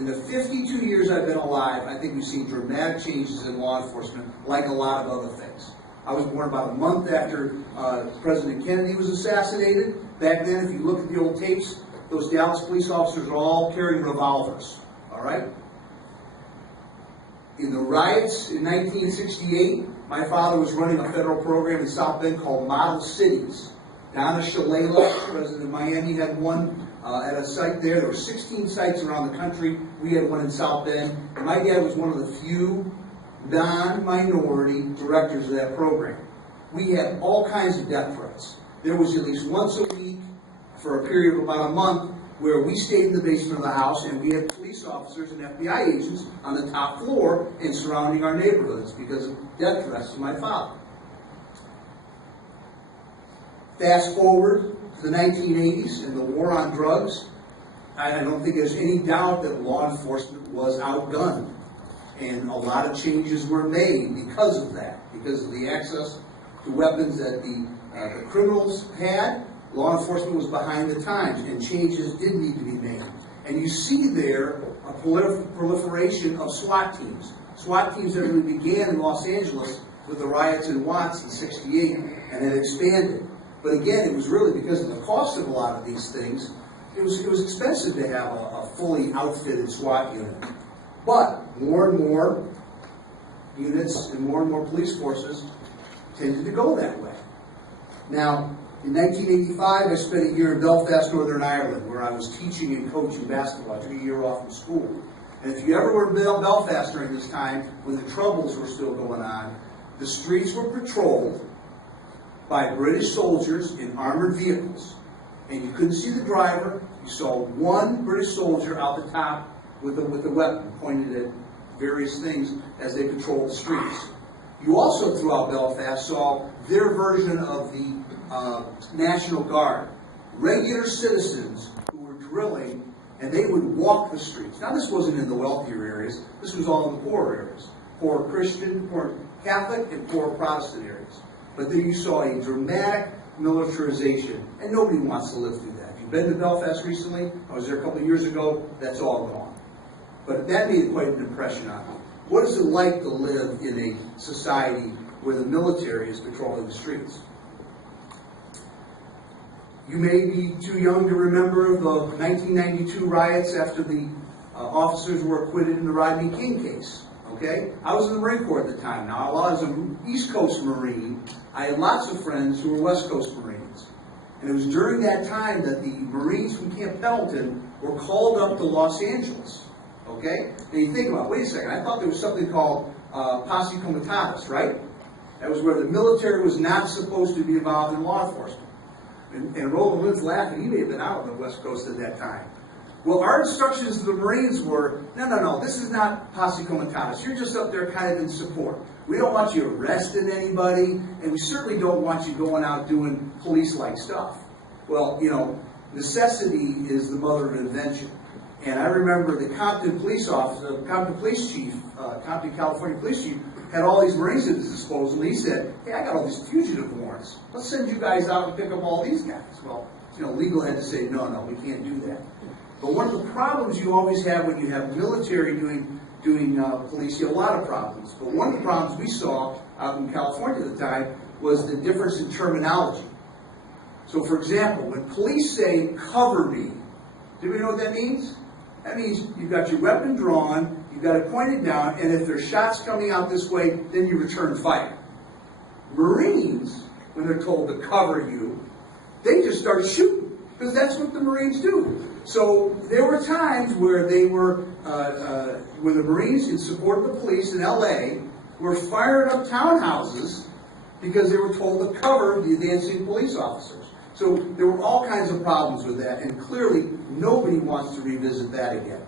In the 52 years I've been alive, I think we've seen dramatic changes in law enforcement, like a lot of other things. I was born about a month after President Kennedy was assassinated. Back then, if you look at the old tapes, those Dallas police officers are all carrying revolvers, all right? In the riots in 1968, my father was running a federal program in South Bend called Model Cities. Donna Shalala, president of Miami, had one at a site there. There were 16 sites around the country. We had one in South Bend. And my dad was one of the few non-minority directors of that program. We had all kinds of death threats. There was at least once a week for a period of about a month where we stayed in the basement of the house and we had police officers and FBI agents on the top floor and surrounding our neighborhoods because of death threats to my father. Fast forward to the 1980s and the war on drugs. I don't think there's any doubt that law enforcement was outgunned. And a lot of changes were made because of that, because of the access to weapons that the criminals had. Law enforcement was behind the times, and changes did need to be made. And you see there a proliferation of SWAT teams. SWAT teams that really began in Los Angeles with the riots in Watts in '68, and it expanded. But again, it was really because of the cost of a lot of these things. It was expensive to have a fully outfitted SWAT unit. But more and more units and more police forces tended to go that way. Now, in 1985, I spent a year in Belfast, Northern Ireland, where I was teaching and coaching basketball. I took a year off from school. And if you ever were in Belfast during this time, when the Troubles were still going on, the streets were patrolled by British soldiers in armored vehicles. And you couldn't see the driver. You saw one British soldier out the top with a weapon pointed at various things as they patrolled the streets. You also, throughout Belfast, saw their version of the National Guard. Regular citizens who were drilling, and they would walk the streets. Now, this wasn't in the wealthier areas. This was all in the poorer areas. Poor Christian, poor Catholic, and poor Protestant areas. But then you saw a dramatic militarization, and nobody wants to live through that. If you've been to Belfast recently, I was there a couple of years ago, that's all gone. But that made quite an impression on me. What is it like to live in a society where the military is patrolling the streets? You may be too young to remember the 1992 riots after the officers were acquitted in the Rodney King case. Okay? I was in the Marine Corps at the time. Now, I was an East Coast Marine. I had lots of friends who were West Coast Marines. And it was during that time that the Marines from Camp Pendleton were called up to Los Angeles. Okay? And you think about, wait a second, I thought there was something called posse comitatus, right? That was where the military was not supposed to be involved in law enforcement. And Roland Lynn's laughing, he may have been out on the West Coast at that time. Well, our instructions to the Marines were, no, this is not posse comitatus. You're just up there kind of in support. We don't want you arresting anybody, and we certainly don't want you going out doing police-like stuff. Well, you know, necessity is the mother of invention. And I remember the Compton police officer, the Compton police chief, Compton, California police chief, had all these Marines at his disposal. He said, hey, I got all these fugitive warrants. Let's send you guys out and pick up all these guys. Well, you know, legal had to say, no, we can't do that. But one of the problems you always have when you have military doing police, you have a lot of problems. But one of the problems we saw out in California at the time was the difference in terminology. So, for example, when police say, cover me, do we know what that means? That means you've got your weapon drawn, you've got it pointed down, and if there's shots coming out this way, then you return fire. Marines, when they're told to cover you, they just start shooting, because that's what the Marines do. So there were times where they were, when the Marines, in support of the police in LA, were firing up townhouses because they were told to cover the advancing police officers. So there were all kinds of problems with that, and clearly nobody wants to revisit that again.